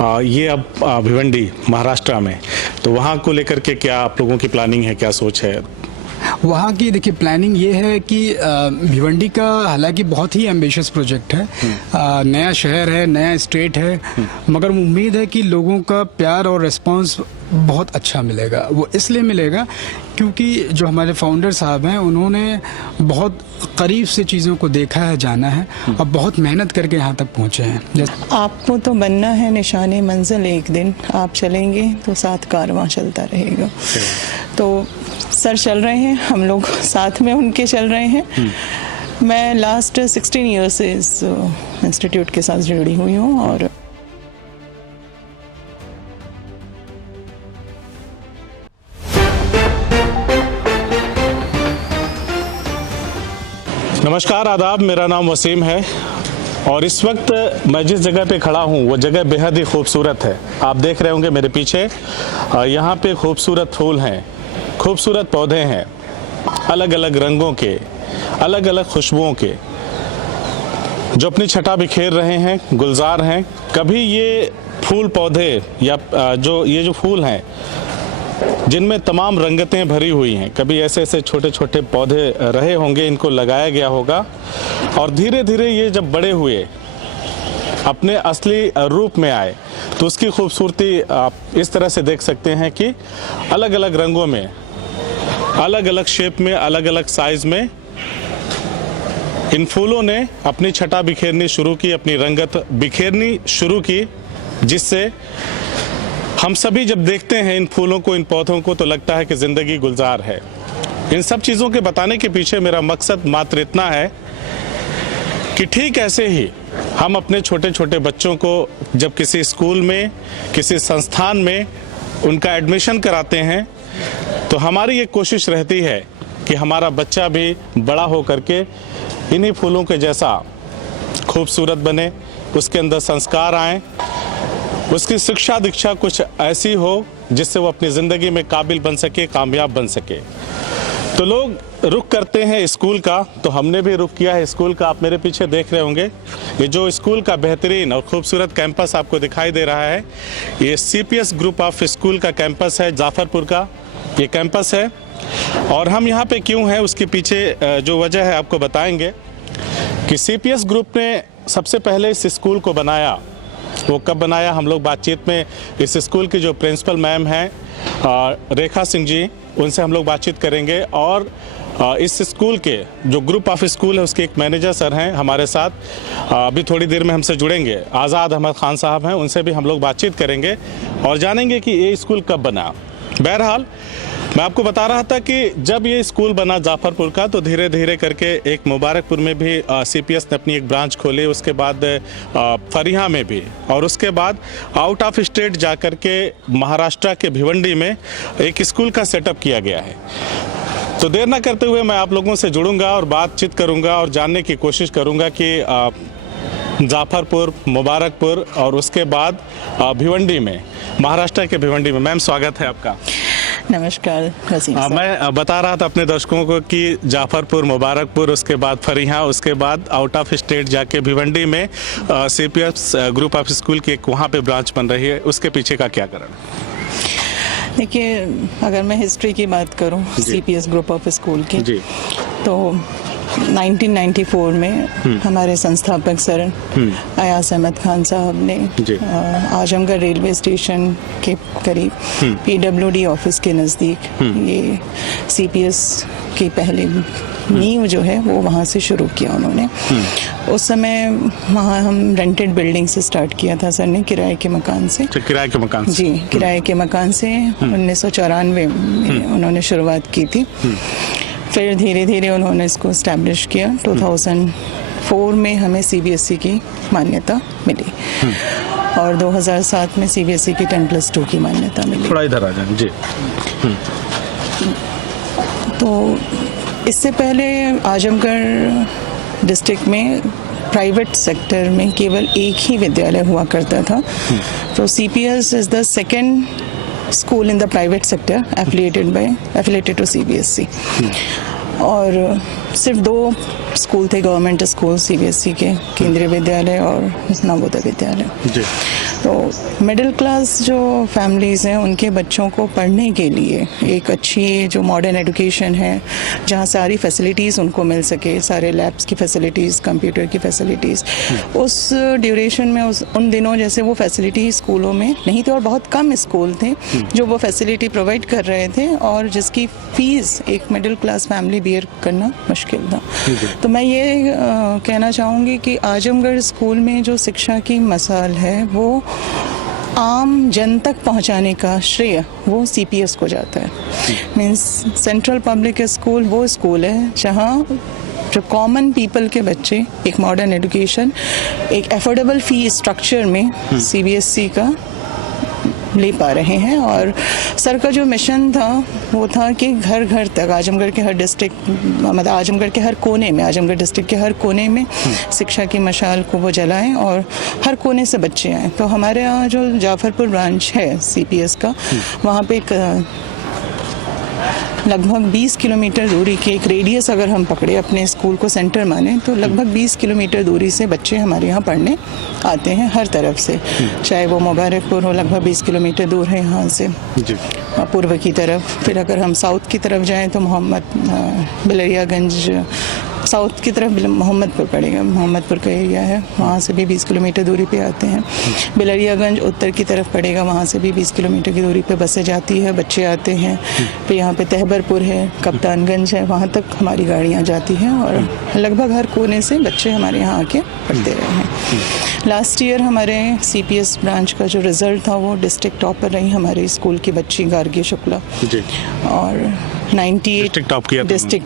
ये अब भिवंडी महाराष्ट्र में, तो वहाँ को लेकर के क्या आप लोगों की प्लानिंग है, क्या सोच है? वहाँ की देखिए प्लानिंग ये है कि भिवंडी का हालांकि बहुत ही एम्बिशियस प्रोजेक्ट है। नया शहर है, नया स्टेट है, मगर उम्मीद है कि लोगों का प्यार और रिस्पांस बहुत अच्छा मिलेगा। वो इसलिए मिलेगा क्योंकि जो हमारे फाउंडर साहब हैं उन्होंने बहुत करीब से चीज़ों को देखा है, जाना है और बहुत मेहनत करके यहाँ तक पहुँचे हैं। आपको तो बनना है निशाने मंजिल, एक दिन आप चलेंगे तो साथ कारवां चलता रहेगा। तो सर चल रहे हैं, हम लोग साथ में उनके चल रहे हैं। मैं लास्ट 16 ईयर्स से इस इंस्टीट्यूट के साथ जुड़ी हुई हूँ। और नमस्कार, आदाब, मेरा नाम वसीम है और इस वक्त मैं जिस जगह पे खड़ा हूँ वो जगह बेहद ही खूबसूरत है। आप देख रहे होंगे मेरे पीछे, यहाँ पे खूबसूरत फूल हैं, खूबसूरत पौधे हैं, अलग अलग रंगों के, अलग अलग खुशबुओं के, जो अपनी छटा बिखेर रहे हैं, गुलजार हैं। कभी ये फूल पौधे या जो फूल हैं जिनमें तमाम रंगतें भरी हुई हैं, कभी ऐसे ऐसे छोटे छोटे पौधे रहे होंगे, इनको लगाया गया होगा और धीरे धीरे ये जब बड़े हुए, अपने असली रूप में आए, तो उसकी खूबसूरती आप इस तरह से देख सकते हैं कि अलग अलग रंगों में, अलग अलग शेप में, अलग अलग साइज में इन फूलों ने अपनी छटा बिखेरनी शुरू की, अपनी रंगत बिखेरनी शुरू की, जिससे हम सभी जब देखते हैं इन फूलों को, इन पौधों को, तो लगता है कि जिंदगी गुलजार है। इन सब चीज़ों के बताने के पीछे मेरा मकसद मात्र इतना है कि ठीक ऐसे ही हम अपने छोटे छोटे बच्चों को जब किसी स्कूल में, किसी संस्थान में उनका एडमिशन कराते हैं, तो हमारी ये कोशिश रहती है कि हमारा बच्चा भी बड़ा हो करके इन्हीं फूलों के जैसा खूबसूरत बने, उसके अंदर संस्कार आएँ, उसकी शिक्षा दीक्षा कुछ ऐसी हो जिससे वो अपनी ज़िंदगी में काबिल बन सके, कामयाब बन सके। तो लोग रुख करते हैं स्कूल का, तो हमने भी रुख किया है स्कूल का। आप मेरे पीछे देख रहे होंगे ये जो स्कूल का बेहतरीन और खूबसूरत कैंपस आपको दिखाई दे रहा है, ये CPS ग्रुप ऑफ स्कूल का कैंपस है, जाफरपुर का ये कैंपस है। और हम यहाँ पे क्यों हैं, उसके पीछे जो वजह है आपको बताएंगे कि CPS ग्रुप ने सबसे पहले इस स्कूल को बनाया। वो कब बनाया, हम लोग बातचीत में इस स्कूल की जो प्रिंसिपल मैम हैं रेखा सिंह जी, उनसे हम लोग बातचीत करेंगे। और इस स्कूल के जो ग्रुप ऑफ स्कूल है उसके एक मैनेजर सर हैं हमारे साथ, अभी थोड़ी देर में हमसे जुड़ेंगे, आज़ाद अहमद खान साहब हैं, उनसे भी हम लोग बातचीत करेंगे और जानेंगे कि ये स्कूल कब बना। बहरहाल मैं आपको बता रहा था कि जब ये स्कूल बना जाफरपुर का, तो धीरे धीरे करके एक मुबारकपुर में भी CPS ने अपनी एक ब्रांच खोली, उसके बाद फरिया में भी, और उसके बाद आउट ऑफ स्टेट जा कर के महाराष्ट्र के भिवंडी में एक स्कूल का सेटअप किया गया है। तो देर ना करते हुए मैं आप लोगों से जुड़ूंगा और बातचीत करूंगा और जानने की कोशिश करूंगा कि जाफरपुर, मुबारकपुर और उसके बाद भिवंडी में, महाराष्ट्र के भिवंडी में। मैम स्वागत है आपका। नमस्कार वसीम साहब। मैं बता रहा था अपने दर्शकों को कि जाफरपुर, मुबारकपुर, उसके बाद फरिया, उसके बाद आउट ऑफ स्टेट जाके भिवंडी में CPS ग्रुप ऑफ स्कूल की एक वहाँ पे ब्रांच बन रही है, उसके पीछे का क्या कारण? देखिए, अगर मैं हिस्ट्री की बात करूं CPS ग्रुप ऑफ स्कूल की, तो 1994 में हमारे संस्थापक सर अयाज अहमद खान साहब ने आजमगढ़ रेलवे स्टेशन के करीब PWD ऑफिस के नज़दीक ये CPS की पहली नींव जो है वो वहाँ से शुरू किया उन्होंने। उस समय वहाँ हम रेंटेड बिल्डिंग से स्टार्ट किया था सर ने, किराए के मकान से। किराए के मकान से? जी, किराए के मकान से 1994 में उन्होंने शुरुआत की थी। फिर धीरे धीरे उन्होंने इसको इस्टेब्लिश किया। 2004 में हमें CBSE की मान्यता मिली और 2007 में CBSE की 10+2 की मान्यता मिली। थोड़ा इधर आ जाए जी। तो इससे पहले आजमगढ़ डिस्ट्रिक्ट में प्राइवेट सेक्टर में केवल एक ही विद्यालय हुआ करता था। तो CPS is the second school in the private sector affiliated to CBSE। और सिर्फ 2 स्कूल थे गवर्नमेंट स्कूल CBSE के, केंद्रीय विद्यालय और नवोदय विद्यालय। तो मिडिल क्लास जो फैमिलीज़ हैं उनके बच्चों को पढ़ने के लिए एक अच्छी जो मॉडर्न एजुकेशन है, जहाँ सारी फैसिलिटीज़ उनको मिल सके, सारे लैब्स की फैसिलिटीज़, कंप्यूटर की फैसिलिटीज़, उस ड्यूरेशन में उन दिनों जैसे वो फैसिलिटी स्कूलों में नहीं थे और बहुत कम स्कूल थे जो वो फैसिलिटी प्रोवाइड कर रहे थे और जिसकी फ़ीस एक मिडिल क्लास फैमिली बियर करना मुश्किल था। तो मैं ये कहना चाहूँगी कि आजमगढ़ स्कूल में जो शिक्षा की मसाल है वो आम जन तक पहुंचाने का श्रेय वो सीपीएस को जाता है। मीन्स सेंट्रल पब्लिक स्कूल वो स्कूल है जहां जो कॉमन पीपल के बच्चे एक मॉडर्न एजुकेशन, एक एफोर्डेबल फी स्ट्रक्चर में सीबीएसई का ले पा रहे हैं। और सर का जो मिशन था वो था कि घर घर तक आजमगढ़ के हर डिस्ट्रिक्ट, मतलब आजमगढ़ के हर कोने में, आजमगढ़ डिस्ट्रिक्ट के हर कोने में शिक्षा की मशाल को वो जलाएं और हर कोने से बच्चे आएँ। तो हमारे यहाँ जो जाफरपुर ब्रांच है सीपीएस का, वहाँ पे एक लगभग 20 किलोमीटर दूरी के एक रेडियस अगर हम पकड़े, अपने स्कूल को सेंटर माने, तो लगभग 20 किलोमीटर दूरी से बच्चे हमारे यहाँ पढ़ने आते हैं हर तरफ से। चाहे वो मुबारकपुर हो, लगभग 20 किलोमीटर दूर है यहाँ से पूर्व की तरफ। फिर अगर हम साउथ की तरफ जाएं तो बिलरियागंज साउथ की तरफ मोहम्मदपुर पड़ेगा, मोहम्मदपुर का एरिया है, वहाँ से भी 20 किलोमीटर दूरी पे आते हैं। बिलरियागंज उत्तर की तरफ पड़ेगा, वहाँ से भी 20 किलोमीटर की दूरी पे बसें जाती है, बच्चे आते हैं। फिर यहाँ पे तहबरपुर है, कप्तानगंज है, वहाँ तक हमारी गाड़ियाँ जाती हैं और लगभग हर कोने से बच्चे हमारे यहाँ आके पढ़ते रहे हैं। लास्ट ईयर हमारे सीपीएस ब्रांच का जो रिजल्ट था वो डिस्ट्रिक्ट टॉपर रही हमारे स्कूल की बच्ची गार्गी शुक्ला, और 98 डिस्ट्रिक्ट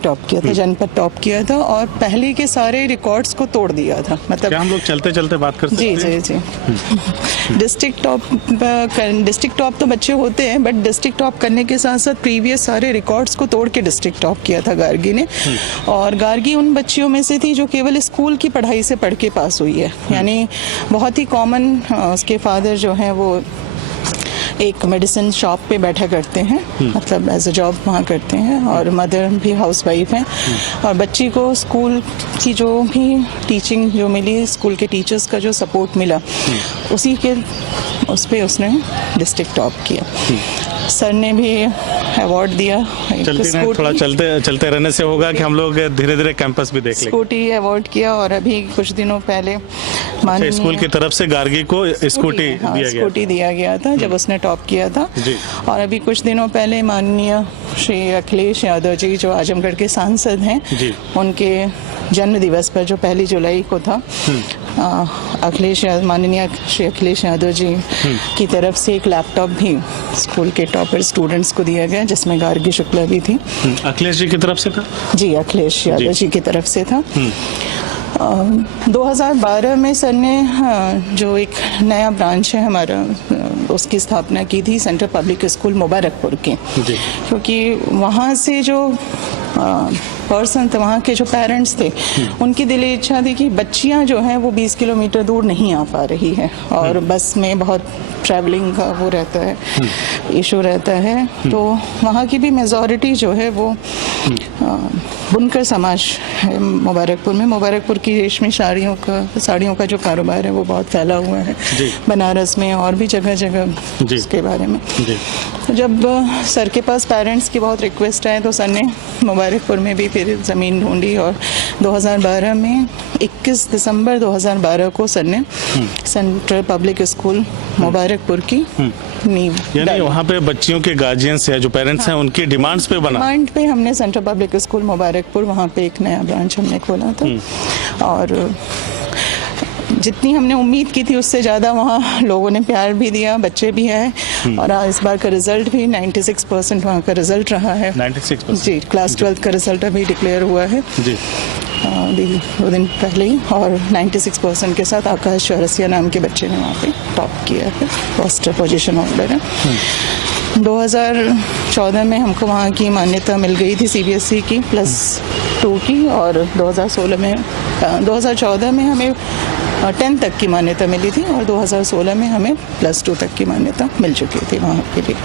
टॉप किया था, जनपद टॉप किया था और पहले के सारे रिकॉर्ड्स को तोड़ दिया था। मतलब क्या हम लोग चलते चलते बात कर सकते हैं? जी डिस्ट्रिक्ट टॉप तो बच्चे होते हैं, बट डिस्ट्रिक्ट टॉप करने के साथ साथ प्रीवियस सारे रिकॉर्ड्स को तोड़ के डिस्ट्रिक्ट टॉप किया था गार्गी ने। और गार्गी उन बच्चियों में से थी जो केवल स्कूल की पढ़ाई से पढ़ के पास हुई है। यानी बहुत ही कॉमन, उसके फादर जो हैं वो एक मेडिसिन शॉप पे बैठा करते हैं, मतलब एज अ जॉब वहाँ करते हैं, और मदर भी हाउसवाइफ हैं। और बच्ची को स्कूल की जो भी टीचिंग जो मिली, स्कूल के टीचर्स का जो सपोर्ट मिला, उस पे उसने डिस्ट्रिक्ट टॉप किया। सर ने भी अवार्ड दिया। थोड़ा चलते रहने से होगा कि हम लोग धीरे धीरे कैंपस भी देख लेंगे। स्कूटी अवार्ड किया और अभी कुछ दिनों पहले स्कूल की तरफ से गार्गी को स्कूटी दिया गया था जब उसने टॉप किया था। और अभी कुछ दिनों पहले माननीय श्री अखिलेश यादव जी जो आजमगढ़ के सांसद हैं, उनके जन्म दिवस पर जो 1 जुलाई को था, माननीय श्री अखिलेश यादव जी की तरफ से एक लैपटॉप भी स्कूल के टॉपर स्टूडेंट्स को दिया गया, जिसमें गार्गी शुक्ला भी थी। अखिलेश जी की तरफ से था? जी, अखिलेश यादव जी की तरफ से था। 2012 में सर ने जो एक नया ब्रांच है हमारा, उसकी स्थापना की थी सेंट्रल पब्लिक स्कूल मुबारकपुर के, क्योंकि वहाँ से जो पर्सन थे, वहाँ के जो पेरेंट्स थे, उनकी दिली इच्छा थी कि बच्चियाँ जो हैं वो 20 किलोमीटर दूर नहीं आ पा रही है और बस में बहुत ट्रैवलिंग का वो रहता है, इशू रहता है। तो वहाँ की भी मेजॉरिटी जो है वो बुनकर समाज है मुबारकपुर में। मुबारकपुर की रेशमी साड़ियों का जो कारोबार है वो बहुत फैला हुआ है बनारस में और भी जगह जगह उसके बारे में। तो जब सर के पास पेरेंट्स की बहुत रिक्वेस्ट आए तो सर ने मुबारकपुर में भी फिर ज़मीन ढूंढी और 2012 में 21 दिसंबर 2012 को सर ने सेंट्रल पब्लिक स्कूल मुबारकपुर की नींव, यानी वहाँ पे बच्चियों के गार्जियंस है जो पेरेंट्स हैं उनकी डिमांड्स पे बना, डिमांड पे हमने सेंट्रल पब्लिक स्कूल मुबारकपुर वहाँ पे एक नया ब्रांच हमने खोला था। और जितनी हमने उम्मीद की थी उससे ज़्यादा वहाँ लोगों ने प्यार भी दिया, बच्चे भी हैं। और इस बार का रिजल्ट भी 96% वहाँ का रिजल्ट रहा है। 96% जी, क्लास 12 का रिजल्ट अभी डिक्लेयर हुआ है जी, 2 दिन पहले ही। और 96% के साथ आकाश चौरसिया नाम के बच्चे ने वहाँ पे टॉप किया है, फर्स्ट पोजीशन होल्डर है। 2014 में हमको वहाँ की मान्यता मिल गई थी सीबीएसई की +2 की, और 2014 में हमें 10 तक की मान्यता मिली थी और 2016 में हमें +2 तक की मान्यता मिल चुकी थी वहाँ के लिए।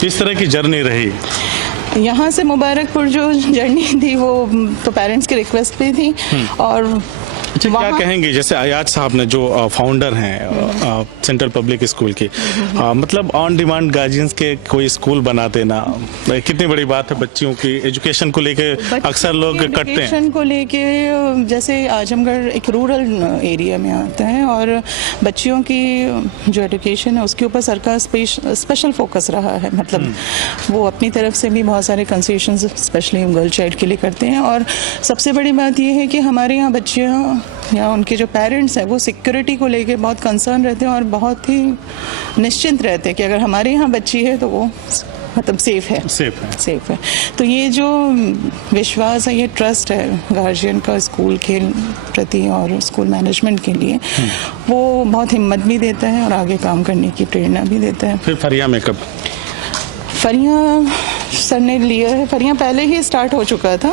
किस तरह की जर्नी रही यहाँ से मुबारकपुर? जो जर्नी थी वो तो पेरेंट्स की रिक्वेस्ट पे थी और अच्छा, क्या कहेंगे जैसे अयाज साहब ने जो फाउंडर हैं सेंट्रल पब्लिक स्कूल की, मतलब ऑन डिमांड गार्जियंस के कोई स्कूल बना देना कितनी बड़ी बात है। बच्चियों की एजुकेशन को लेके अक्सर लोग कटते हैं। एजुकेशन को लेके जैसे आजमगढ़ एक रूरल एरिया में आता है और बच्चियों की जो एजुकेशन है उसके ऊपर सरकार स्पेशल फोकस रहा है। मतलब वो अपनी तरफ से भी बहुत सारे कंसेशंस स्पेशली गर्ल चाइल्ड के लिए करते हैं। और सबसे बड़ी बात यह है कि हमारे यहाँ बच्चियाँ या उनके जो पेरेंट्स हैं वो सिक्योरिटी को लेके बहुत कंसर्न रहते हैं और बहुत ही निश्चिंत रहते हैं कि अगर हमारे यहाँ बच्ची है तो वो मतलब सेफ है। तो ये जो विश्वास है, ये ट्रस्ट है गार्जियन का स्कूल के प्रति और स्कूल मैनेजमेंट के लिए, वो बहुत हिम्मत भी देता है और आगे काम करने की प्रेरणा भी देता है। फिर फरिया में कब? फरिया सर ने लिया है। फरिया पहले ही स्टार्ट हो चुका था,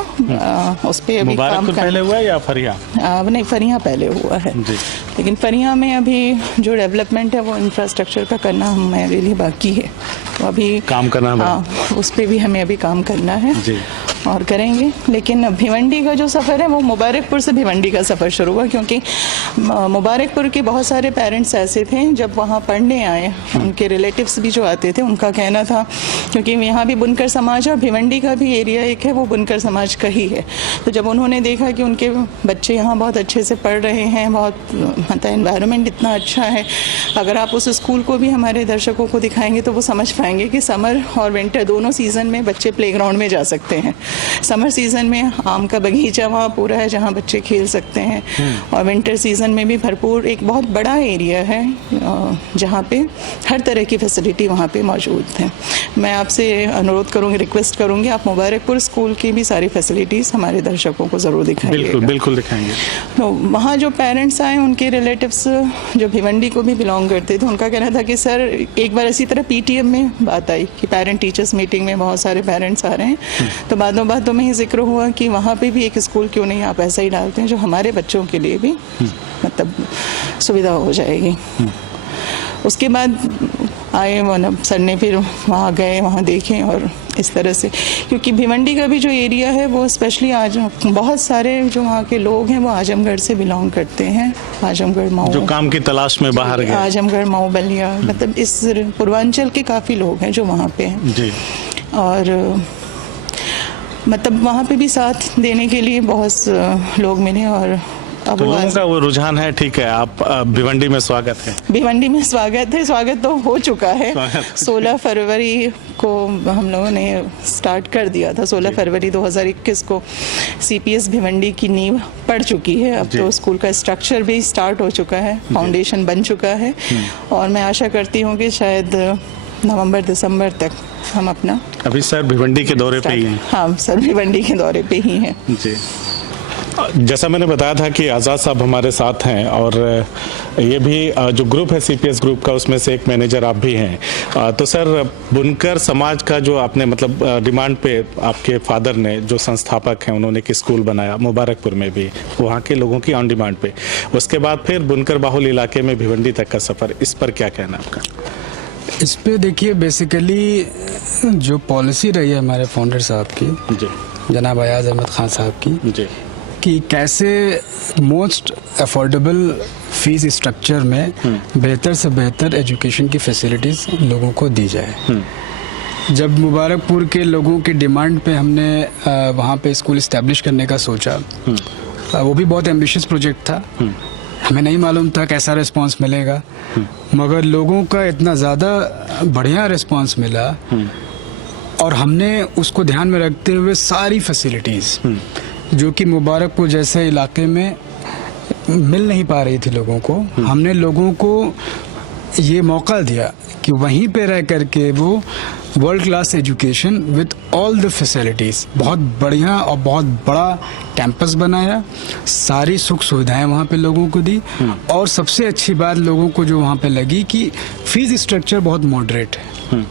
उस पे अभी काम पहले हुआ है या फरिया? नहीं, फरिया पहले हुआ है जी। लेकिन फरिया में अभी जो डेवलपमेंट है वो इंफ्रास्ट्रक्चर का करना हमारे लिए बाकी है, तो अभी काम करना है। हाँ, उस पे भी हमें अभी काम करना है जी। और करेंगे। लेकिन भिवंडी का जो सफ़र है वो मुबारकपुर से भिवंडी का सफ़र शुरू हुआ, क्योंकि मुबारकपुर के बहुत सारे पेरेंट्स ऐसे थे जब वहाँ पढ़ने आए, उनके रिलेटिव्स भी जो आते थे उनका कहना था, क्योंकि यहाँ भी बुनकर समाज है और भिवंडी का भी एरिया एक है वो बुनकर समाज का ही है। तो जब उन्होंने देखा कि उनके बच्चे यहाँ बहुत अच्छे से पढ़ रहे हैं, बहुत मतलब एनवायरनमेंट इतना अच्छा है, अगर आप उस स्कूल को भी हमारे दर्शकों को दिखाएंगे तो वो समझ पाएंगे कि समर और विंटर दोनों सीज़न में बच्चे प्लेग्राउंड में जा सकते हैं। समर सीज़न में आम का बगीचा वहाँ पूरा है जहाँ बच्चे खेल सकते हैं, और विंटर सीज़न में भी भरपूर एक बहुत बड़ा एरिया है जहाँ पे हर तरह की फैसिलिटी वहाँ पे मौजूद है। मैं आपसे अनुरोध करूँगी, रिक्वेस्ट करूँगी, आप मुबारकपुर स्कूल की भी सारी फैसिलिटीज़ हमारे दर्शकों को ज़रूर दिखाइएगा। बिल्कुल दिखाएंगे। तो वहाँ जो पेरेंट्स आए उनके रिलेटिव्स जो भिवंडी को भी बिलोंग करते थे, उनका कहना था कि सर एक बार इसी तरह PTM में बात आई कि पेरेंट टीचर्स मीटिंग में बहुत सारे पेरेंट्स आ रहे हैं, तो बातों बातों में ही जिक्र हुआ कि वहाँ पे भी एक स्कूल क्यों नहीं आप ऐसा ही डालते हैं जो हमारे बच्चों के लिए भी मतलब सुविधा हो जाएगी। उसके बाद आए मतलब सर ने फिर वहाँ गए, वहाँ देखें और इस तरह से, क्योंकि भिवंडी का भी जो एरिया है वो स्पेशली आज बहुत सारे जो वहाँ के लोग हैं वो आजमगढ़ से बिलोंग करते हैं। आजमगढ़, मऊ, जो काम की तलाश में बाहर गए, आजमगढ़, मऊ, बलिया, मतलब इस पूर्वांचल के काफ़ी लोग हैं जो वहाँ पे हैं जी। और मतलब वहाँ पे भी साथ देने के लिए बहुत लोग मिले और अब तो लोगों का वो रुझान है। ठीक है, आप भिवंडी में स्वागत है। भिवंडी में स्वागत है, स्वागत तो हो चुका है। 16 फरवरी को हम लोगों ने स्टार्ट कर दिया था। 16 फरवरी 2021 को CPS भिवंडी की नींव पड़ चुकी है। अब तो स्कूल का स्ट्रक्चर भी स्टार्ट हो चुका है, फाउंडेशन बन चुका है और मैं आशा करती हूँ कि शायद नवंबर दिसंबर तक हम अपना। अभी सर भिवंडी के दौरे पे ही हैं? हाँ सर, भिवंडी के दौरे पे ही हैं जी। जैसा मैंने बताया था कि आज़ाद साहब हमारे साथ हैं और ये भी जो ग्रुप है CPS ग्रुप का, उसमें से एक मैनेजर आप भी हैं। तो सर, बुनकर समाज का जो आपने मतलब डिमांड पे आपके फादर ने जो संस्थापक हैं उन्होंने एक स्कूल बनाया मुबारकपुर में भी, वहाँ के लोगों की ऑन डिमांड पे, उसके बाद फिर बुनकर बाहुल इलाके में भिवंडी तक का सफ़र, इस पर क्या कहना है आपका? इस पे देखिए, बेसिकली जो पॉलिसी रही है हमारे फाउंडर साहब की, जी, जनाब अयाज अहमद खान साहब की, जी, कि कैसे मोस्ट अफोर्डेबल फीस स्ट्रक्चर में बेहतर से बेहतर एजुकेशन की फैसिलिटीज़ लोगों को दी जाए। जब मुबारकपुर के लोगों की डिमांड पे हमने वहाँ पे स्कूल इस्टेब्लिश करने का सोचा, वो भी बहुत एम्बिशियस प्रोजेक्ट था। हमें नहीं मालूम था कैसा रिस्पांस मिलेगा, मगर लोगों का इतना ज़्यादा बढ़िया रिस्पांस मिला और हमने उसको ध्यान में रखते हुए सारी फैसिलिटीज़ जो कि मुबारकपुर जैसे इलाके में मिल नहीं पा रही थी लोगों को, हमने लोगों को ये मौका दिया कि वहीं पे रह करके वो world class education with all the facilities, बहुत बढ़िया और बहुत बड़ा कैंपस बनाया, सारी सुख सुविधाएं वहाँ पे लोगों को दी। और सबसे अच्छी बात लोगों को जो वहाँ पे लगी कि फीस स्ट्रक्चर बहुत मॉडरेट है।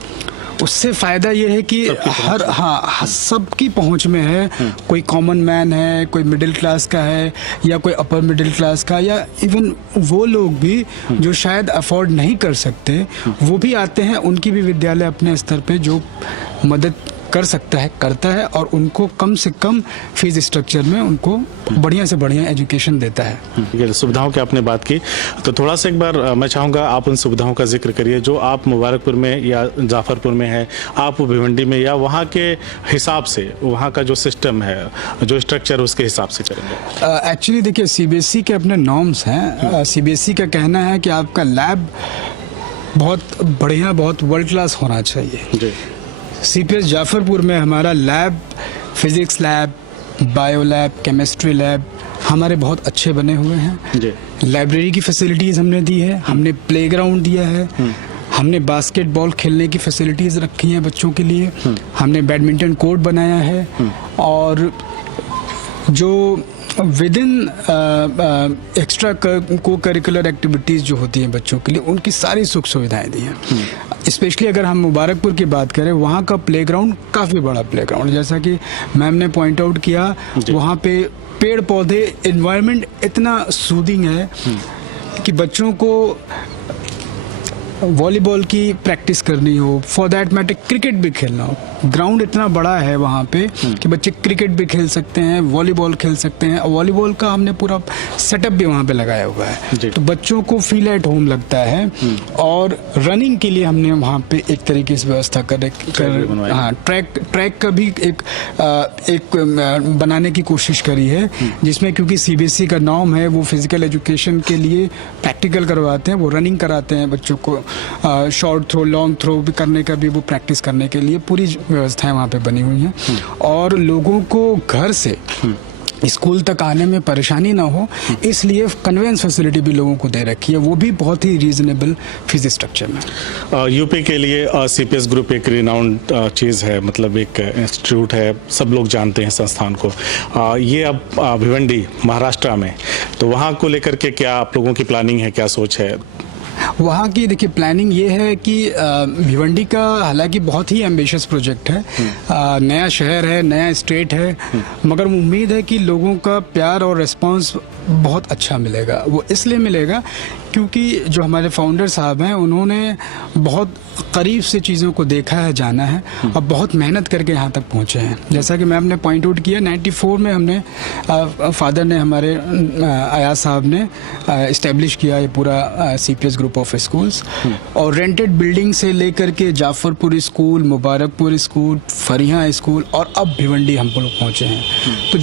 उससे फायदा ये है कि हर सबकी पहुंच में है। कोई कॉमन मैन है, कोई मिडिल क्लास का है या कोई अपर मिडिल क्लास का, या इवन वो लोग भी जो शायद अफोर्ड नहीं कर सकते वो भी आते हैं, उनकी भी विद्यालय अपने स्तर पे जो मदद कर सकता है करता है, और उनको कम से कम फीस स्ट्रक्चर में उनको बढ़िया से बढ़िया एजुकेशन देता है। ये सुविधाओं की आपने बात की, तो थोड़ा सा एक बार मैं चाहूँगा आप उन सुविधाओं का जिक्र करिए जो आप मुबारकपुर में या जाफरपुर में है, आप भिवंडी में, या वहाँ के हिसाब से वहाँ का जो सिस्टम है, जो स्ट्रक्चर उसके हिसाब से करेंगे। एक्चुअली देखिए, सीबीएसई के अपने नॉर्म्स हैं। सीबीएसई का कहना है कि आपका लैब बहुत बढ़िया, बहुत वर्ल्ड क्लास होना चाहिए। जी। सीपीएस जाफरपुर में हमारा lab, physics lab, bio lab, chemistry lab हमारे बहुत अच्छे बने हुए हैं। जी। लाइब्रेरी की फैसिलिटीज हमने दी है, हमने प्लेग्राउंड दिया है, हमने बास्केटबॉल खेलने की फैसिलिटीज रखी हैं बच्चों के लिए, हमने बैडमिंटन कोर्ट बनाया है, और जो विद इन एक्स्ट्रा को करिकुलर एक्टिविटीज़ जो होती हैं बच्चों के लिए, उनकी सारी सुख सुविधाएं दी हैं। स्पेशली अगर हम मुबारकपुर की बात करें, वहाँ का प्लेग्राउंड काफ़ी बड़ा प्लेग्राउंड, जैसा कि मैम ने पॉइंट आउट किया, वहाँ पे पेड़ पौधे, एनवायरनमेंट इतना सूदिंग है कि बच्चों को वॉलीबॉल की प्रैक्टिस करनी हो, फॉर दैट मैटर क्रिकेट भी खेलना हो, ग्राउंड इतना बड़ा है वहाँ पे कि बच्चे क्रिकेट भी खेल सकते हैं, वॉलीबॉल खेल सकते हैं, और वॉलीबॉल का हमने पूरा सेटअप भी वहाँ पे लगाया हुआ है, तो बच्चों को फील एट होम लगता है। और रनिंग के लिए हमने वहाँ पे एक तरीके से व्यवस्था हाँ, ट्रैक का भी एक बनाने की कोशिश करी है, जिसमें क्योंकि सीबीएसई का नॉर्म है, वो फिजिकल एजुकेशन के लिए प्रैक्टिकल करवाते हैं, वो रनिंग कराते हैं बच्चों को, शॉर्ट थ्रो, लॉन्ग थ्रो भी करने का भी वो प्रैक्टिस करने के लिए पूरी व्यवस्थाएं वहाँ पे बनी हुई हैं। और लोगों को घर से स्कूल तक आने में परेशानी ना हो, इसलिए कन्वेंस फैसिलिटी भी लोगों को दे रखी है, वो भी बहुत ही रीजनेबल फीस स्ट्रक्चर में। यूपी के लिए सीपीएस ग्रुप एक रिनाउंड चीज़ है, मतलब एक इंस्टीट्यूट है, सब लोग जानते हैं संस्थान को। ये अब भिवंडी महाराष्ट्र में, तो वहाँ को लेकर के क्या आप लोगों की प्लानिंग है, क्या सोच है? वहाँ की देखिए प्लानिंग ये है कि भिवंडी का हालांकि बहुत ही एम्बिशियस प्रोजेक्ट है, नया शहर है, नया स्टेट है, मगर उम्मीद है कि लोगों का प्यार और रिस्पांस बहुत अच्छा मिलेगा। वो इसलिए मिलेगा क्योंकि जो हमारे फाउंडर साहब हैं, उन्होंने बहुत करीब से चीज़ों को देखा है, जाना है, और बहुत मेहनत करके यहाँ तक पहुँचे हैं। जैसा कि मैम ने पॉइंट आउट किया, 94 में हमने फादर ने, हमारे अयाज साहब ने इस्टेब्लिश किया ये पूरा सीपीएस ग्रुप ऑफ स्कूल्स, और रेंटेड बिल्डिंग से लेकर के जाफरपुर स्कूल, मुबारकपुर स्कूल, फरिया स्कूल, और अब भिवंडी हम लोग पहुँचे हैं। तो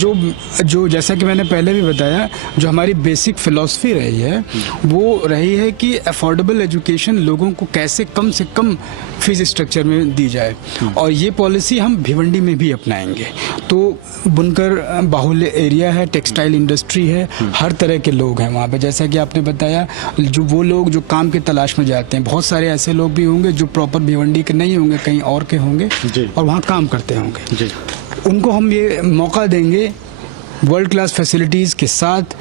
जो जैसा कि मैंने पहले भी बताया, जो हमारी बेसिक फिलॉसफी रही है, वो रही है कि अफोर्डेबल एजुकेशन लोगों को कैसे कम से कम फीस स्ट्रक्चर में दी जाए, और ये पॉलिसी हम भिवंडी में भी अपनाएंगे। तो बुनकर बाहुल्य एरिया है, टेक्सटाइल इंडस्ट्री है, हर तरह के लोग हैं वहाँ पे। जैसा कि आपने बताया, जो वो लोग जो काम की तलाश में जाते हैं, बहुत सारे ऐसे लोग भी होंगे जो प्रॉपर भिवंडी के नहीं होंगे, कहीं और के होंगे और वहाँ काम करते होंगे, उनको हम ये मौका देंगे वर्ल्ड क्लास फैसिलिटीज़ के साथ,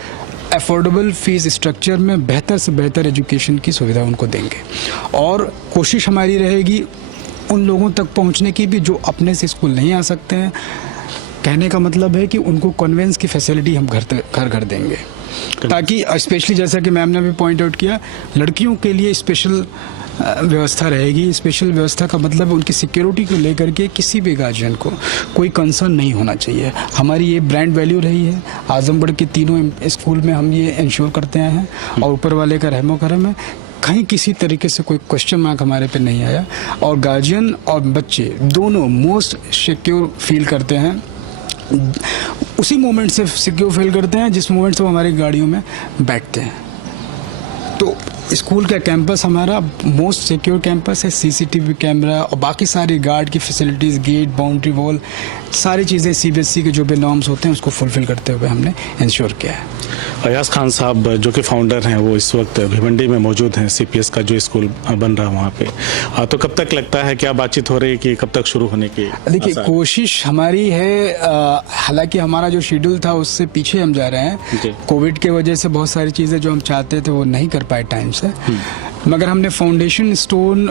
अफोर्डेबल फीस स्ट्रक्चर में बेहतर से बेहतर एजुकेशन की सुविधा उनको देंगे। और कोशिश हमारी रहेगी उन लोगों तक पहुंचने की भी जो अपने से स्कूल नहीं आ सकते हैं। कहने का मतलब है कि उनको कन्वेंस की फैसिलिटी हम घर देंगे, ताकि स्पेशली जैसा कि मैम ने भी पॉइंट आउट किया, लड़कियों के लिए स्पेशल व्यवस्था रहेगी। स्पेशल व्यवस्था का मतलब उनकी सिक्योरिटी को लेकर के किसी भी गार्जियन को कोई कंसर्न नहीं होना चाहिए। हमारी ये ब्रांड वैल्यू रही है, आजमगढ़ के तीनों स्कूल में हम ये इंश्योर करते आए हैं, और ऊपर वाले का रहमो करम है, कहीं किसी तरीके से कोई क्वेश्चन मार्क हमारे पे नहीं आया, और गार्जियन और बच्चे दोनों मोस्ट सिक्योर फील करते हैं। उसी मोमेंट से सिक्योर फील करते हैं जिस मोमेंट से वो हमारी गाड़ियों में बैठते हैं। तो स्कूल का कैंपस हमारा मोस्ट सिक्योर कैंपस है, सीसीटीवी कैमरा और बाकी सारी गार्ड की फैसिलिटीज़, गेट, बाउंड्री वॉल, सारी चीज़ें सीबीएसई के जो भी नॉर्म्स होते हैं उसको फुलफिल करते हुए हमने इंश्योर किया है। अयाज खान साहब जो कि फाउंडर हैं, वो इस वक्त भिवंडी में मौजूद हैं, सीपीएस का जो स्कूल बन रहा है वहाँ पे, तो कब तक लगता है, क्या बातचीत हो रही है कि कब तक शुरू होने की? देखिए, कोशिश हमारी है, हालांकि हमारा जो शेड्यूल था उससे पीछे हम जा रहे हैं, कोविड के वजह से बहुत सारी चीज़ें जो हम चाहते थे वो नहीं कर पाए टाइम से, मगर हमने फाउंडेशन स्टोन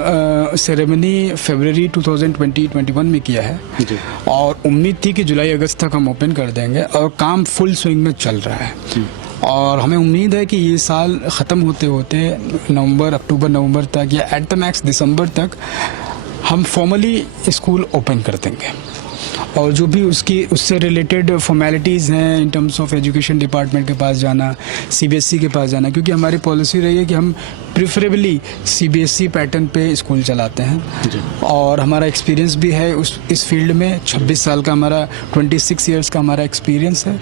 सेरेमनी फरवरी 2020-21 में किया है, और उम्मीद थी कि जुलाई अगस्त तक हम ओपन कर देंगे, और काम फुल स्विंग में चल रहा है। और हमें उम्मीद है कि ये साल ख़त्म होते होते अक्टूबर नवंबर तक, या एट द मैक्स दिसंबर तक हम फॉर्मली स्कूल ओपन कर देंगे और जो भी उससे रिलेटेड फॉर्मेलिटीज़ हैं in terms of education department के पास जाना, सीबीएसई के पास जाना, क्योंकि हमारी पॉलिसी रही है कि हम प्रिफरेबली सीबीएसई पैटर्न पे स्कूल चलाते हैं और हमारा एक्सपीरियंस भी है इस फील्ड में। 26 साल का हमारा 26 ईयर्स का हमारा एक्सपीरियंस है।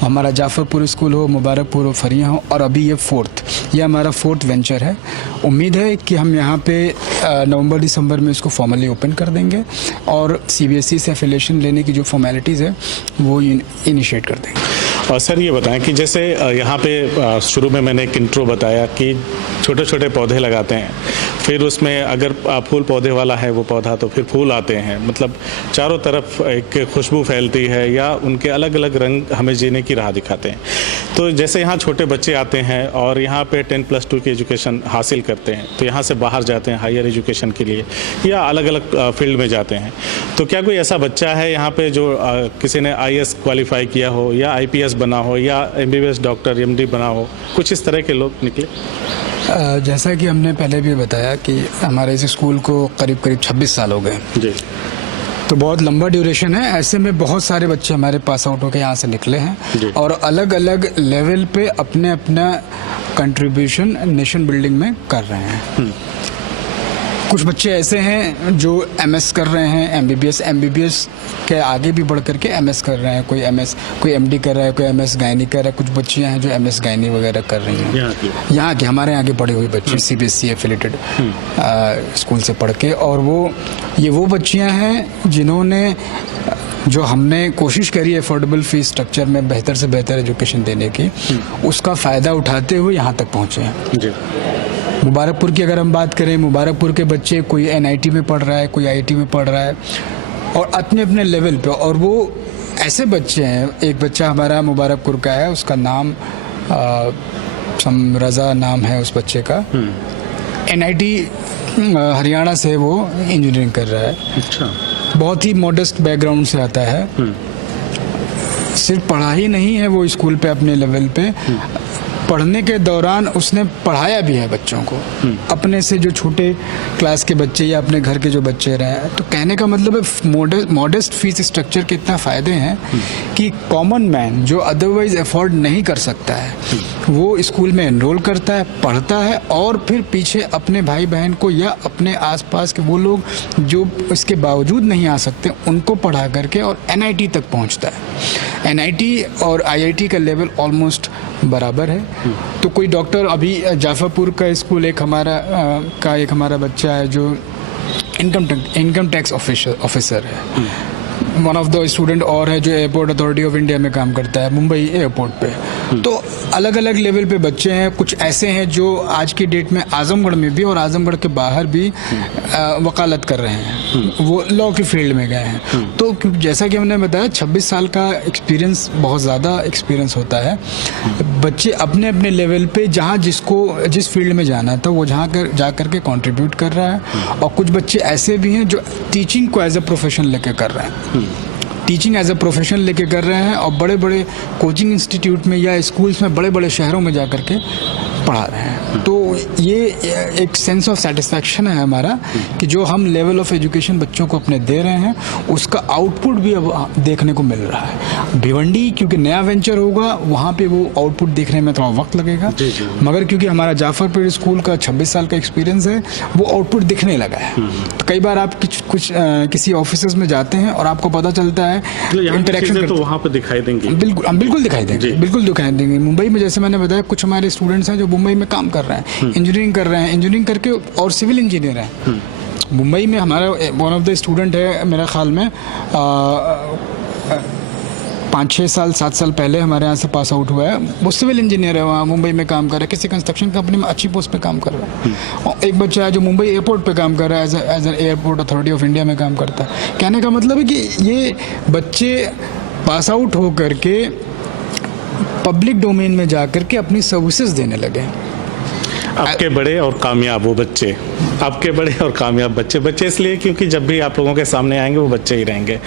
हमारा जाफरपुर स्कूल हो, मुबारकपुर हो, फरिया हो और अभी ये हमारा फोर्थ वेंचर है। उम्मीद है कि हम यहाँ पे नवंबर दिसंबर में इसको फॉर्मली ओपन कर देंगे और सीबीएसई से एफिलिएशन लेने की जो फॉर्मेलिटीज़ है वो इनिशिएट कर देंगे। और सर ये बताएं कि जैसे यहाँ पे शुरू में मैंने एक इंट्रो बताया कि छोटे छोटे पौधे लगाते हैं, फिर उसमें अगर फूल पौधे वाला है वो पौधा तो फिर फूल आते हैं, मतलब चारों तरफ एक खुशबू फैलती है या उनके अलग अलग रंग हमें जीने की राह दिखाते हैं। तो जैसे यहाँ छोटे बच्चे आते हैं और यहाँ पे 10+2 की एजुकेशन हासिल करते हैं तो यहाँ से बाहर जाते हैं हायर एजुकेशन के लिए या अलग अलग फील्ड में जाते हैं, तो क्या कोई ऐसा बच्चा है यहाँ पे जो किसी ने IAS क्वालिफाई किया हो या IPS बना हो या MBBS डॉक्टर MD बना हो, कुछ इस तरह के लोग निकले? जैसा कि हमने पहले भी बताया कि हमारे इस स्कूल को करीब 26 साल हो गए जी, तो बहुत लंबा ड्यूरेशन है। ऐसे में बहुत सारे बच्चे हमारे पास आउट होकर यहाँ से निकले हैं और अलग अलग लेवल पे अपने अपना कंट्रीब्यूशन नेशन बिल्डिंग में कर रहे हैं। कुछ बच्चे ऐसे हैं जो MS कर रहे हैं, MBBS के आगे भी बढ़ करके MS कर रहे हैं, कोई MD कर रहा है, कोई MS गायनी कर रहा है। कुछ बच्चियां हैं जो MS गायनी वगैरह कर रही हैं यहाँ के हमारे यहाँ के पढ़े हुए बच्चे CBSE एफिलेटेड स्कूल से पढ़ के, और वो बच्चियां हैं जिन्होंने जो हमने कोशिश करी अफोर्डेबल फीस स्ट्रक्चर में बेहतर से बेहतर एजुकेशन देने की, उसका फ़ायदा उठाते हुए यहाँ तक पहुँचे हैं। मुबारकपुर की अगर हम बात करें, मुबारकपुर के बच्चे कोई NIT में पढ़ रहा है, कोई IIT में पढ़ रहा है और अपने अपने लेवल पे, और वो ऐसे बच्चे हैं। एक बच्चा हमारा मुबारकपुर का है, उसका नाम रज़ा नाम है उस बच्चे का, NIT हरियाणा से वो इंजीनियरिंग कर रहा है। अच्छा, बहुत ही मॉडेस्ट बैकग्राउंड से आता है। सिर्फ पढ़ाई नहीं है, वो स्कूल पे अपने लेवल पे पढ़ने के दौरान उसने पढ़ाया भी है बच्चों को, अपने से जो छोटे क्लास के बच्चे या अपने घर के जो बच्चे रहे हैं। तो कहने का मतलब है मॉडेस्ट फीस स्ट्रक्चर के इतना फ़ायदे हैं कि कॉमन मैन जो अदरवाइज अफोर्ड नहीं कर सकता है वो स्कूल में एनरोल करता है, पढ़ता है और फिर पीछे अपने भाई बहन को या अपने आसपास के वो लोग जो इसके बावजूद नहीं आ सकते उनको पढ़ा करके और NIT तक पहुंचता है। NIT और IIT का लेवल ऑलमोस्ट बराबर है। तो कोई डॉक्टर, अभी जाफरपुर का स्कूल एक हमारा बच्चा है जो इनकम टैक्स ऑफिसर है, वन ऑफ द स्टूडेंट और है जो एयरपोर्ट अथॉरिटी ऑफ इंडिया में काम करता है मुंबई एयरपोर्ट पे। तो अलग अलग लेवल पे बच्चे हैं। कुछ ऐसे हैं जो आज की डेट में आजमगढ़ में भी और आजमगढ़ के बाहर भी वकालत कर रहे हैं, वो लॉ की फील्ड में गए हैं। तो जैसा कि हमने बताया 26 साल का एक्सपीरियंस बहुत ज़्यादा एक्सपीरियंस होता है। बच्चे अपने अपने लेवल पे जिस फील्ड में जाना था वो जा करके कॉन्ट्रीब्यूट कर रहा है। और कुछ बच्चे ऐसे भी हैं जो टीचिंग को एज अ प्रोफेशन लेके कर रहे हैं, टीचिंग एज अ प्रोफेशन लेके कर रहे हैं और बड़े बड़े कोचिंग इंस्टीट्यूट में या स्कूल्स में बड़े बड़े शहरों में जा कर के पढ़ा रहे हैं। तो ये एक सेंस ऑफ सेटिस्फैक्शन है हमारा कि जो हम लेवल ऑफ एजुकेशन बच्चों को अपने दे रहे हैं उसका आउटपुट भी अब देखने को मिल रहा है। भिवंडी क्योंकि नया वेंचर होगा वहाँ पे वो आउटपुट देखने में थोड़ा वक्त लगेगा, मगर क्योंकि हमारा जाफरपुर स्कूल का 26 साल का एक्सपीरियंस है वो आउटपुट दिखने लगा है। तो कई बार आप किसी ऑफिस में जाते हैं और आपको पता चलता है इंटरेक्शन, तो वहाँ पे दिखाई देंगे। बिल्कुल दिखाई देंगे, बिल्कुल दिखाई देंगे। मुंबई में जैसे मैंने बताया कुछ हमारे स्टूडेंट्स हैं जो मुंबई में काम कर रहे हैं, इंजीनियरिंग कर रहे हैं, इंजीनियरिंग करके और सिविल इंजीनियर हैं। मुंबई में हमारा वन ऑफ द स्टूडेंट है, मेरे ख्याल में 5-6 साल 7 साल पहले हमारे यहाँ से पास आउट हुआ है। वो सिविल इंजीनियर है, वहाँ मुंबई में काम कर रहा है, किसी कंस्ट्रक्शन कंपनी में अच्छी पोस्ट पे काम कर रहा है। और एक बच्चा है जो मुंबई एयरपोर्ट पे काम कर रहा है, as airport authority of India में काम करता है। कहने का मतलब है कि ये बच्चे पास आउट हो करके पब्लिक डोमेन में जा कर के अपनी सर्विसेज देने लगे। आपके बड़े और कामयाब वो बच्चे, आपके बड़े और कामयाब बच्चे, बच्चे इसलिए क्योंकि जब भी आप लोगों के सामने आएंगे वो बच्चे ही रहेंगे,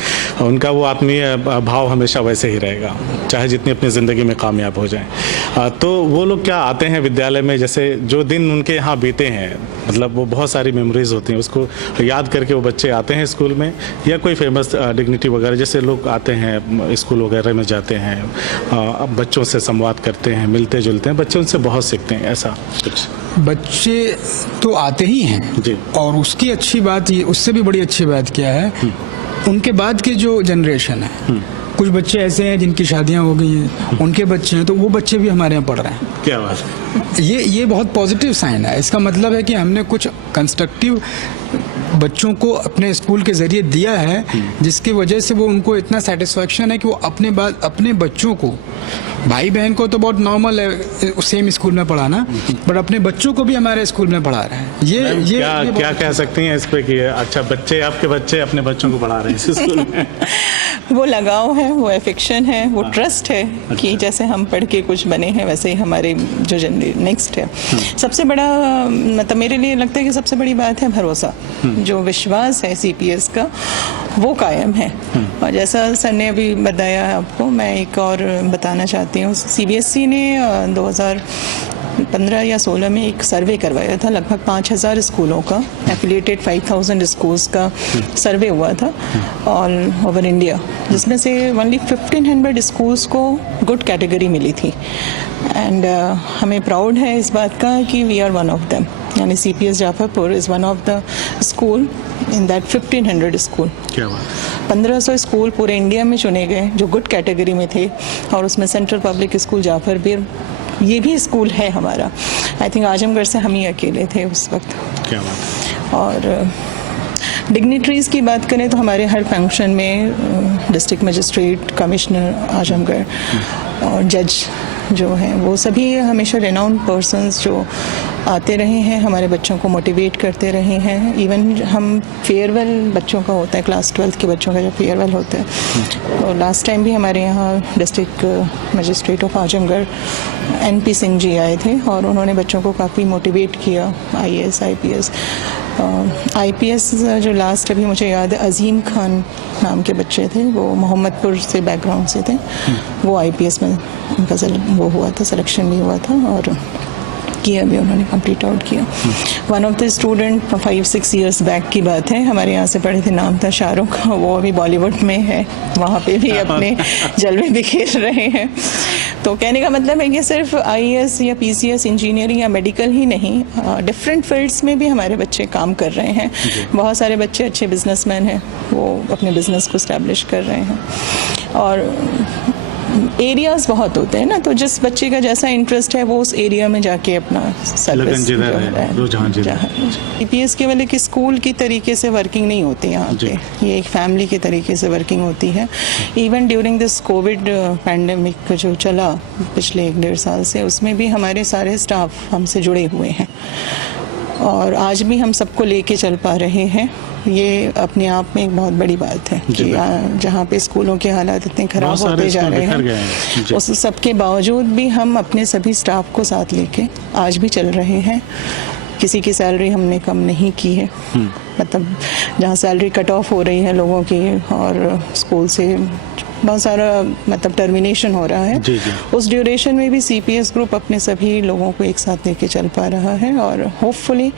उनका वो आत्मीय भाव हमेशा वैसे ही रहेगा, चाहे जितनी अपनी ज़िंदगी में कामयाब हो जाएं। तो वो लोग क्या आते हैं विद्यालय में, जैसे जो दिन उनके यहाँ बीते हैं, मतलब वो बहुत सारी मेमोरीज होती हैं, उसको याद करके वो बच्चे आते हैं स्कूल में, या कोई फेमस डिग्निटी वगैरह जैसे लोग आते हैं स्कूल वगैरह में जाते हैं, बच्चों से संवाद करते हैं, मिलते जुलते हैं, बच्चे उनसे बहुत सीखते हैं, ऐसा कुछ। बच्चे तो आते ही हैं जी। और उसकी अच्छी बात ये, उससे भी बड़ी अच्छी बात क्या है, उनके बाद के जो जनरेशन है, कुछ बच्चे ऐसे हैं जिनकी शादियां हो गई हैं, उनके बच्चे हैं, तो वो बच्चे भी हमारे यहाँ पढ़ रहे हैं। क्या बात है। ये बहुत पॉजिटिव साइन है। इसका मतलब है कि हमने कुछ कंस्ट्रक्टिव बच्चों को अपने स्कूल के जरिए दिया है, जिसकी वजह से वो उनको इतना सेटिस्फैक्शन है कि वो अपने बच्चों को, भाई बहन को तो बहुत नॉर्मल है सेम स्कूल में पढ़ाना, बट अपने बच्चों को भी हमारे स्कूल में पढ़ा रहे हैं। ये क्या कह सकती हैं इस पे कि अच्छा बच्चे, आपके बच्चे अपने बच्चों को पढ़ा रहे हैं इस स्कूल में? वो लगाव है, वो एफिक्शन है, वो ट्रस्ट है कि जैसे हम पढ़ के कुछ बने हैं वैसे ही हमारे जो नेक्स्ट है। सबसे बड़ा मतलब मेरे लिए लगता है कि सबसे बड़ी बात है भरोसा, जो विश्वास है सीपीएस का वो कायम है। और जैसा सर ने अभी बताया आपको, मैं एक और बताना चाहती हूँ, सीबीएसई ने 2015 या 16 में एक सर्वे करवाया था, लगभग 5000 स्कूलों का, एफिलिएटेड 5000 स्कूल्स का सर्वे हुआ था ऑल ओवर इंडिया, जिसमें से ओनली 1500 स्कूल्स को गुड कैटेगरी मिली थी। एंड हमें प्राउड है इस बात का कि we are one of them, यानी CPS Jafarpur is one of the school in that 1500 school. क्या बात। 1500 स्कूल पूरे इंडिया में चुने गए जो गुड कैटेगरी में थे, और उसमें सेंट्रल पब्लिक स्कूल जाफरपुर ये भी स्कूल है हमारा। आई थिंक आजमगढ़ से हम ही अकेले थे उस वक्त। क्या बात। और डिग्निटरीज की बात करें तो हमारे हर फंक्शन में डिस्ट्रिक्ट मजिस्ट्रेट, कमिश्नर आजमगढ़ और जज जो हैं वो सभी हमेशा रेनाउंड पर्सन्स जो आते रहे हैं, हमारे बच्चों को मोटिवेट करते रहे हैं। इवन हम फेयरवेल बच्चों का होता है, क्लास 12 के बच्चों का जब फेयरवेल होता है, तो लास्ट टाइम भी हमारे यहाँ district magistrate of Azamgarh NP Singh ji आए थे और उन्होंने बच्चों को काफ़ी मोटिवेट किया, IAS IPS IPS जो लास्ट अभी मुझे याद है अजीम खान नाम के बच्चे थे, वो मोहम्मदपुर से बैकग्राउंड से थे, वो IPS में उनका वो हुआ था, सिलेक्शन भी हुआ था और किया भी उन्होंने, कंप्लीट आउट किया। One of the student 5-6 years back की बात है, हमारे यहाँ से पढ़े थे, नाम था शाहरुख, वो अभी बॉलीवुड में है, वहाँ पे भी अपने जलवे बिखेर रहे हैं। तो कहने का मतलब है कि सिर्फ IAS या PCS इंजीनियरिंग या मेडिकल ही नहीं, डिफरेंट फील्ड्स में भी हमारे बच्चे काम कर रहे हैं। बहुत सारे बच्चे अच्छे बिजनेसमैन हैं, वो अपने बिजनेस को इस्टेब्लिश कर रहे हैं। और एरियाज बहुत होते हैं ना, तो जिस बच्चे का जैसा इंटरेस्ट है वो उस एरिया में जाके अपना सर्विस CPS केवल एक स्कूल की तरीके से वर्किंग नहीं होती यहाँ पे, ये एक फैमिली के तरीके से वर्किंग होती है। Even during this Covid pandemic जो चला पिछले 1-1.5 साल से, उसमें भी हमारे सारे स्टाफ हमसे जुड़े हुए हैं और आज भी हम सबको लेके चल पा रहे हैं। ये अपने आप में एक बहुत बड़ी बात है कि जहाँ पे स्कूलों के हालात इतने खराब होते जा रहे हैं, उस सब के बावजूद भी हम अपने सभी स्टाफ को साथ लेके आज भी चल रहे हैं। किसी की सैलरी हमने कम नहीं की है, मतलब जहाँ सैलरी कट ऑफ हो रही है लोगों की और स्कूल से बहुत सारा मतलब टर्मिनेशन हो रहा है, उस ड्यूरेशन में भी CPS ग्रुप अपने सभी लोगों को एक साथ लेके चल पा रहा है। और होपफुली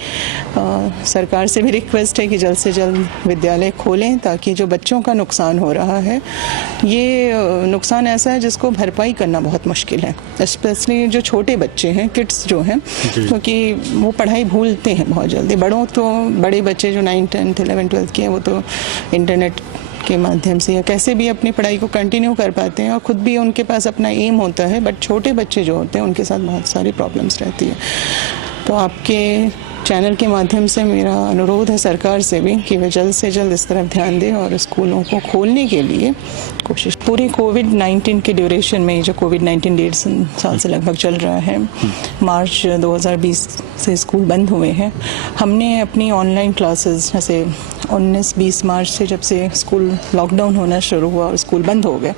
सरकार से भी रिक्वेस्ट है कि जल्द से जल्द विद्यालय खोलें, ताकि जो बच्चों का नुकसान हो रहा है, ये नुकसान ऐसा है जिसको भरपाई करना बहुत मुश्किल है, स्पेशली जो छोटे बच्चे हैं, किड्स जो हैं, क्योंकि वो पढ़ाई भूलते हैं बहुत जल्दी। बड़े बच्चे जो 9, 10, 11, 12 के हैं, वो तो इंटरनेट के माध्यम से या कैसे भी अपनी पढ़ाई को कंटिन्यू कर पाते हैं और खुद भी उनके पास अपना एम होता है, बट छोटे बच्चे जो होते हैं उनके साथ बहुत सारी प्रॉब्लम्स रहती है। तो आपके चैनल के माध्यम से मेरा अनुरोध है सरकार से भी कि वे जल्द से जल्द इस तरफ ध्यान दें और स्कूलों को खोलने के लिए कोशिश। पूरे कोविड-19 के ड्यूरेशन में, जो कोविड-19 1.5 साल से लगभग चल रहा है, मार्च 2020 से स्कूल बंद हुए हैं, हमने अपनी ऑनलाइन क्लासेस जैसे 19-20 मार्च से जब से स्कूल लॉकडाउन होना शुरू हुआ और स्कूल बंद हो गए,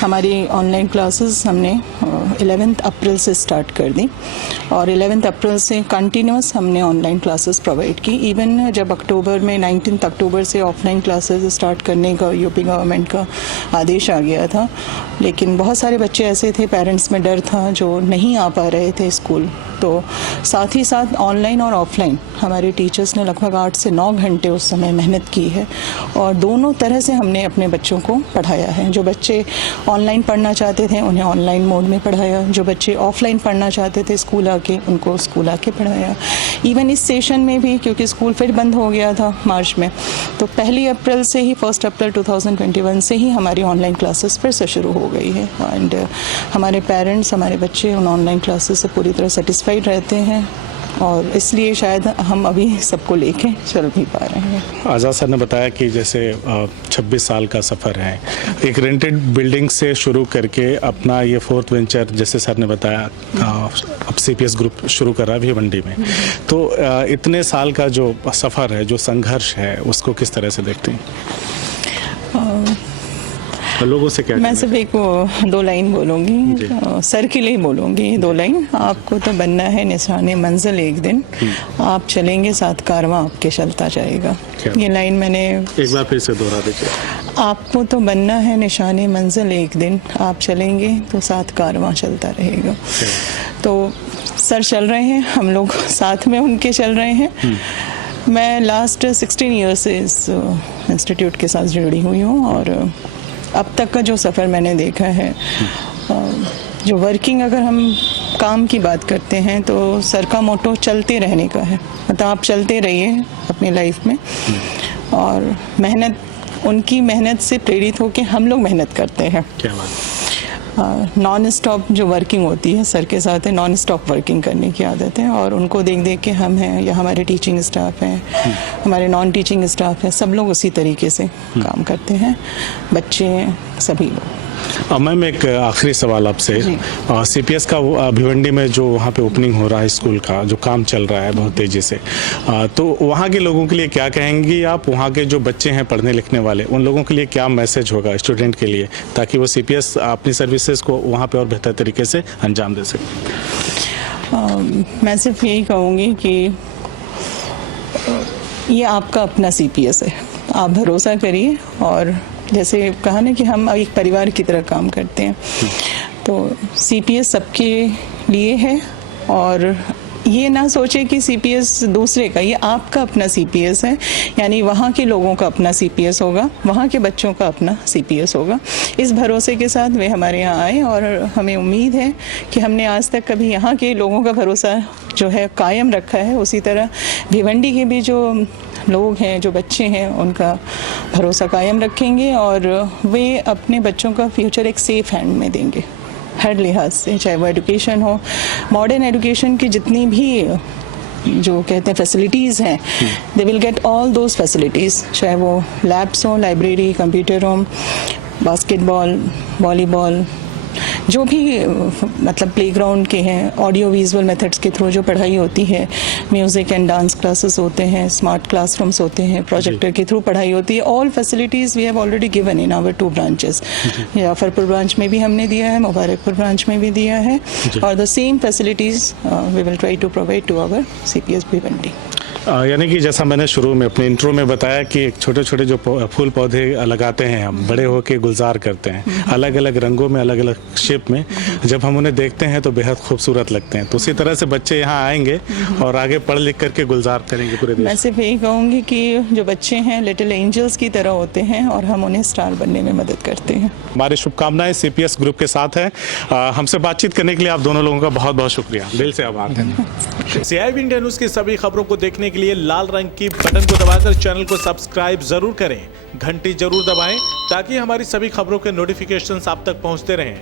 हमारी ऑनलाइन क्लासेस हमने 11 अप्रैल से स्टार्ट कर दी और 11 अप्रैल से कंटिन्यूस हमने ऑनलाइन क्लासेस प्रोवाइड की। इवन जब अक्टूबर में 19 अक्टूबर से ऑफलाइन क्लासेस स्टार्ट करने का यूपी गवर्नमेंट का आदेश आ गया था, लेकिन बहुत सारे बच्चे ऐसे थे, पेरेंट्स में डर था, जो नहीं आ पा रहे थे स्कूल। तो साथ ही साथ ऑनलाइन और ऑफलाइन हमारे टीचर्स ने लगभग 8 से 9 घंटे उस समय मेहनत की है और दोनों तरह से हमने अपने बच्चों को पढ़ाया है। जो बच्चे ऑनलाइन पढ़ना चाहते थे उन्हें ऑनलाइन मोड में पढ़ाया, जो बच्चे ऑफलाइन पढ़ना चाहते थे स्कूल आके उनको स्कूल आके पढ़ाया। इवन इस सेशन में भी, क्योंकि स्कूल फिर बंद हो गया था मार्च में, तो 1 अप्रैल से ही 1 अप्रैल 2021 से ही हमारी ऑनलाइन क्लासेस फिर से शुरू हो गई है। एंड हमारे पेरेंट्स, हमारे बच्चे उन ऑनलाइन क्लासेस से पूरी तरह सेटिस्फाइड रहते हैं और इसलिए शायद हम अभी सबको लेके चल भी पा रहे हैं। आज़ाद सर ने बताया कि जैसे 26 साल का सफ़र है, एक रेंटेड बिल्डिंग से शुरू करके अपना ये 4th वेंचर, जैसे सर ने बताया अब CPS ग्रुप शुरू कर रहा है भिवंडी में, तो इतने साल का जो सफ़र है, जो संघर्ष है, उसको किस तरह से देखते हैं? लोगों से क्या मैं सिर्फ एक 2 लाइन बोलूँगी, सर के लिए बोलूँगी 2 लाइन। आपको तो बनना है निशाने मंजिल एक दिन, आप चलेंगे साथ कारवां आपके चलता जाएगा। ये लाइन मैंने एक बार फिर से दोहरा दीजिए। आपको तो बनना है निशाने मंजिल एक दिन, आप चलेंगे तो साथ कारवां चलता रहेगा। तो सर चल रहे हैं, हम लोग साथ में उनके चल रहे हैं। मैं लास्ट 16 ईयर से इस इंस्टीट्यूट के साथ जुड़ी हुई हूँ और अब तक का जो सफ़र मैंने देखा है, जो वर्किंग, अगर हम काम की बात करते हैं तो सर का मोटो चलते रहने का है। मतलब आप चलते रहिए अपनी लाइफ में और मेहनत, उनकी मेहनत से प्रेरित होकर हम लोग मेहनत करते हैं। क्या बात। नॉन स्टॉप जो वर्किंग होती है सर के साथ है, नॉन स्टॉप वर्किंग करने की आदत है और उनको देख देख के हम हैं या हमारे टीचिंग स्टाफ हैं, हमारे नॉन टीचिंग स्टाफ है, सब लोग उसी तरीके से काम करते हैं, बच्चे हैं, सभी लोग। मैम एक आखिरी सवाल आपसे, CPS का भिवंडी में जो वहाँ पे ओपनिंग हो रहा है स्कूल का, जो काम चल रहा है बहुत तेज़ी से, तो वहाँ के लोगों के लिए क्या कहेंगी आप? वहाँ के जो बच्चे हैं पढ़ने लिखने वाले, उन लोगों के लिए क्या मैसेज होगा स्टूडेंट के लिए, ताकि वो CPS अपनी सर्विसेज को वहाँ पे और बेहतर तरीके से अंजाम दे सकें? मैं सिर्फ यही कहूँगी कि ये आपका अपना CPS है, आप भरोसा करिए और जैसे कहा ना कि हम एक परिवार की तरह काम करते हैं, तो CPS सबके लिए है और ये ना सोचे कि CPS दूसरे का, ये आपका अपना CPS है, यानी वहाँ के लोगों का अपना CPS होगा, वहाँ के बच्चों का अपना CPS होगा। इस भरोसे के साथ वे हमारे यहाँ आए और हमें उम्मीद है कि हमने आज तक कभी यहाँ के लोगों का भरोसा जो है कायम रखा है, उसी तरह भिवंडी के भी जो लोग हैं, जो बच्चे हैं, उनका भरोसा कायम रखेंगे और वे अपने बच्चों का फ्यूचर एक सेफ हैंड में देंगे हर लिहाज से, चाहे वो एजुकेशन हो, मॉडर्न एजुकेशन की जितनी भी जो कहते हैं फैसिलिटीज़ हैं, they will get all those facilities, चाहे वो लैब्स हो, library, computer room, basketball, volleyball, जो भी मतलब प्लेग्राउंड के हैं, ऑडियो विजुअल मेथड्स के थ्रू जो पढ़ाई होती है, म्यूज़िक एंड डांस क्लासेस होते हैं, स्मार्ट क्लासरूम्स होते हैं, प्रोजेक्टर के थ्रू पढ़ाई होती है, all facilities we have already given in our 2 branches. Jafarpur branch में भी हमने दिया है, मुबारकपुर ब्रांच में भी दिया है और the same facilities we will try to provide to our CPS Bhiwandi. यानी कि जैसा मैंने शुरू में अपने इंट्रो में बताया कि छोटे छोटे जो फूल पौधे लगाते हैं हम, बड़े होकर गुलजार करते हैं, अलग अलग रंगों में, अलग अलग शेप में, जब हम उन्हें देखते हैं तो बेहद खूबसूरत लगते हैं। तो उसी तरह से बच्चे यहाँ आएंगे और आगे पढ़ लिख करके गुलजार करेंगे पूरे देश। मैं सिर्फ यही कहूँगी कि जो बच्चे हैं लिटिल एंजल्स की तरह होते हैं और हम उन्हें स्टार बनने में मदद करते हैं। हमारी शुभकामनाएं CPS ग्रुप के साथ है। हमसे बातचीत करने के लिए आप दोनों लोगों का बहुत बहुत शुक्रिया, दिल से आभार। CIB इंडिया न्यूज की सभी खबरों को देखने के लिए लाल रंग की बटन को दबाकर चैनल को सब्सक्राइब जरूर करें, घंटी जरूर दबाएं ताकि हमारी सभी खबरों के नोटिफिकेशंस आप तक पहुंचते रहें।